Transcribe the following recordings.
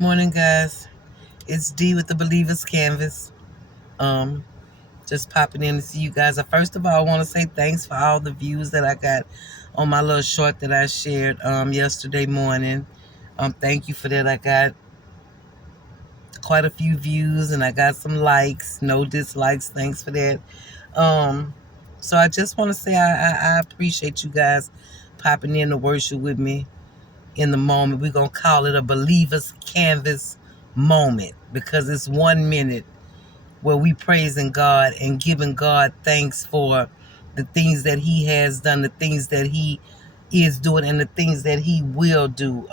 Morning, guys. It's D with the Believers Canvas. Um, just popping in to see you guys. First of all, I want to say thanks for all the views that I got on my little short that I shared yesterday morning. Thank you for that. I got quite a few views and I got some likes, no dislikes. Thanks for that. Um, so I just want to say I appreciate you guys popping in to worship with me in the moment. We're going to call it a Believer's Canvas moment because it's 1 minute where we praising God and giving God thanks for the things that He has done, the things that He is doing, and the things that He will do.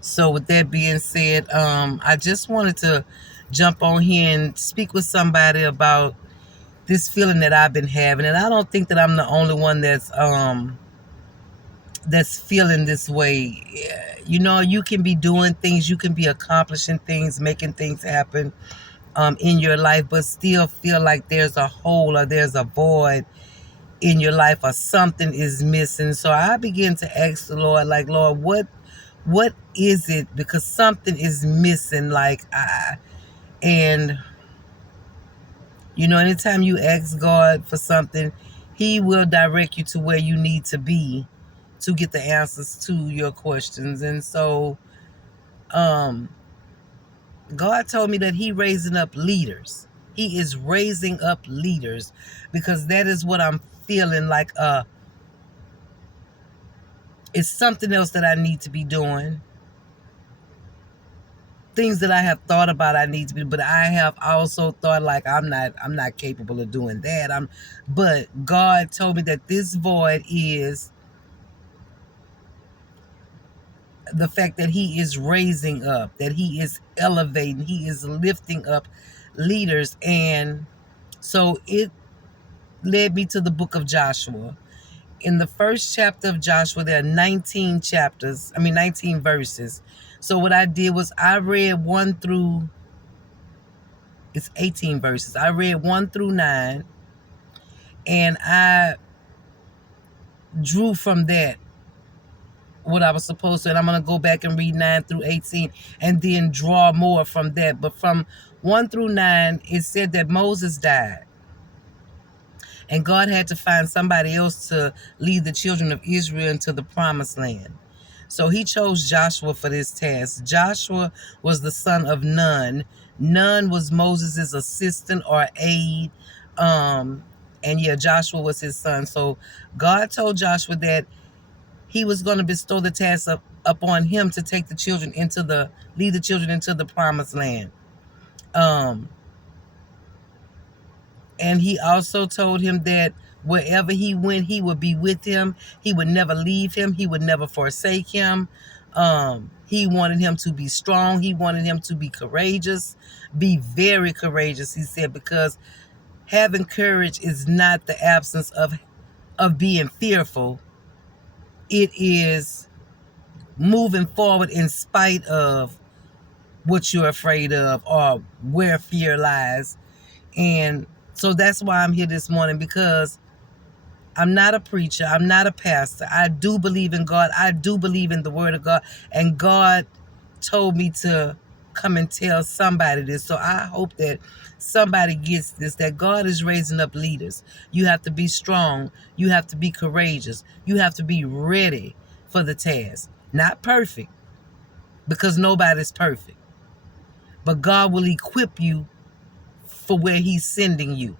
So with that being said, I just wanted to jump on here and speak with somebody about this feeling that I've been having, and I don't think that I'm the only one that's feeling this way. You know, you can be doing things, you can be accomplishing things, making things happen in your life, but still feel like there's a hole or there's a void in your life or something is missing. So I begin to ask the Lord, like, Lord, what is it? Because something is missing. And you know, anytime you ask God for something, He will direct you to where you need to be to get the answers to your questions. And so um God told me that He raising up leaders. He is raising up leaders because that is what I'm feeling like. It's something else that I need to be doing. Things that I have thought about I need to be, but I have also thought like I'm not capable of doing that. But God told me that this void is the fact that He is raising up, that He is elevating, He is lifting up leaders. And so it led me to the book of Joshua. In the first chapter of Joshua, there are 19 verses. So what I did was I read it's 18 verses. I read 1 through 9, and I drew from that what I was supposed to. And I'm going to go back and read 9 through 18 and then draw more from that. But from 1 through 9, it said that Moses died. And God had to find somebody else to lead the children of Israel into the promised land. So He chose Joshua for this task. Joshua was the son of Nun. Nun was Moses' assistant or aide. And yeah, Joshua was his son. So God told Joshua that He was going to bestow the task upon him to lead the children into the promised land. And He also told him that wherever he went, He would be with him. He would never leave him. He would never forsake him. He wanted him to be strong. He wanted him to be courageous, be very courageous, He said, because having courage is not the absence of being fearful. It is moving forward in spite of what you're afraid of or where fear lies. And so that's why I'm here this morning, because I'm not a preacher. I'm not a pastor. I do believe in God. I do believe in the word of God. And God told me to come and tell somebody this. So I hope that somebody gets this, that God is raising up leaders. You have to be strong. You have to be courageous. You have to be ready for the task. Not perfect, because nobody's perfect. But God will equip you for where He's sending you.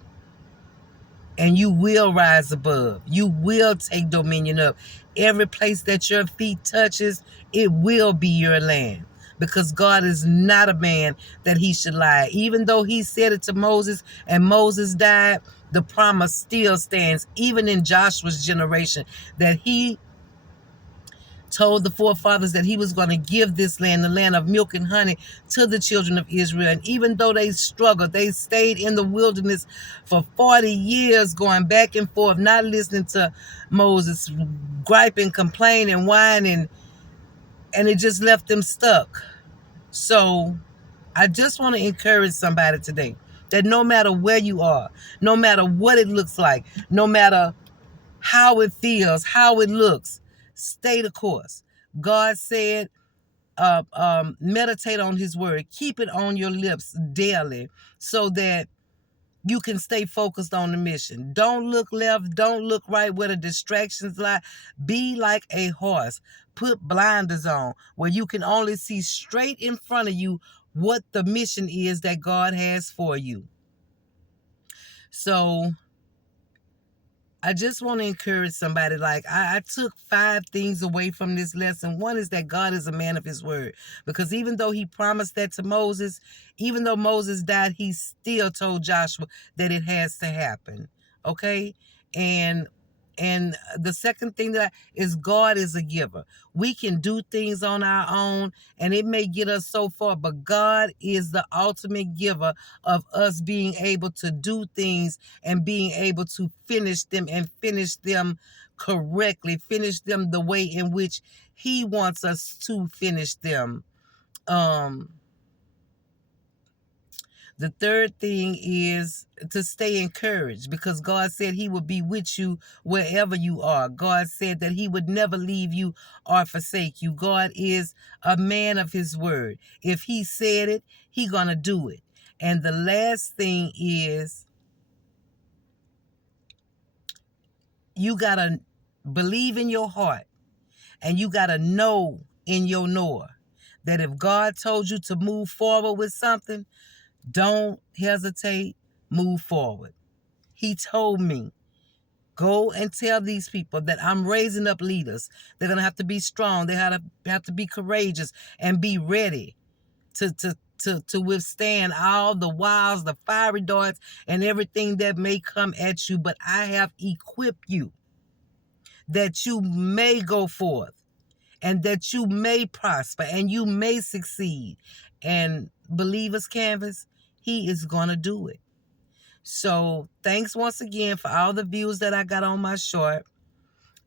And you will rise above. You will take dominion of every place that your feet touches. It will be your land, because God is not a man that He should lie. Even though He said it to Moses and Moses died, the promise still stands, even in Joshua's generation, that He told the forefathers that He was going to give this land, the land of milk and honey, to the children of Israel. And even though they struggled, they stayed in the wilderness for 40 years, going back and forth, not listening to Moses, griping, complaining, whining, and it just left them stuck. So I just want to encourage somebody today that no matter where you are, no matter what it looks like, no matter how it feels, how it looks, stay the course. God said meditate on his word. Keep it on your lips daily so that you can stay focused on the mission. Don't look left. Don't look right where the distractions lie. Be like a horse. Put blinders on where you can only see straight in front of you what the mission is that God has for you. So I just want to encourage somebody. Like I took 5 things away from this lesson. One is that God is a man of his word. Because even though he promised that to Moses, even though Moses died, he still told Joshua that it has to happen. Okay? And the second thing is God is a giver. We can do things on our own and it may get us so far, but God is the ultimate giver of us being able to do things and being able to finish them and finish them correctly, finish them the way in which he wants us to finish them. The third thing is to stay encouraged because God said he would be with you wherever you are. God said that he would never leave you or forsake you. God is a man of his word. If he said it, he gonna do it. And the last thing is you gotta believe in your heart and you gotta know in your knower that if God told you to move forward with something, don't hesitate, move forward. He told me, go and tell these people that I'm raising up leaders. They're going to have to be strong. They have to be courageous and be ready to withstand all the wiles, the fiery darts, and everything that may come at you. But I have equipped you that you may go forth and that you may prosper and you may succeed. And Believers Canvas, he is going to do it. So thanks once again for all the views that I got on my short.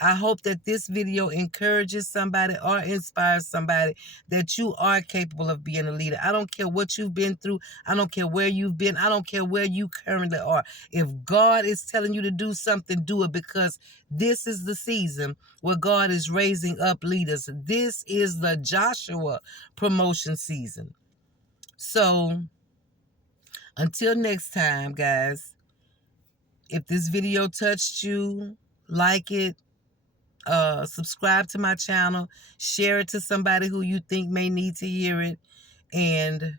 I hope that this video encourages somebody or inspires somebody that you are capable of being a leader. I don't care what you've been through. I don't care where you've been. I don't care where you currently are. If God is telling you to do something, do it, because this is the season where God is raising up leaders. This is the Joshua promotion season. So until next time, guys, if this video touched you, like it, subscribe to my channel, share it to somebody who you think may need to hear it, and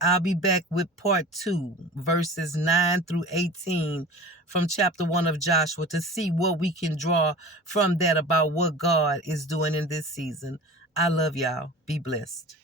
I'll be back with part 2, verses 9 through 18 from chapter 1 of Joshua to see what we can draw from that about what God is doing in this season. I love y'all. Be blessed.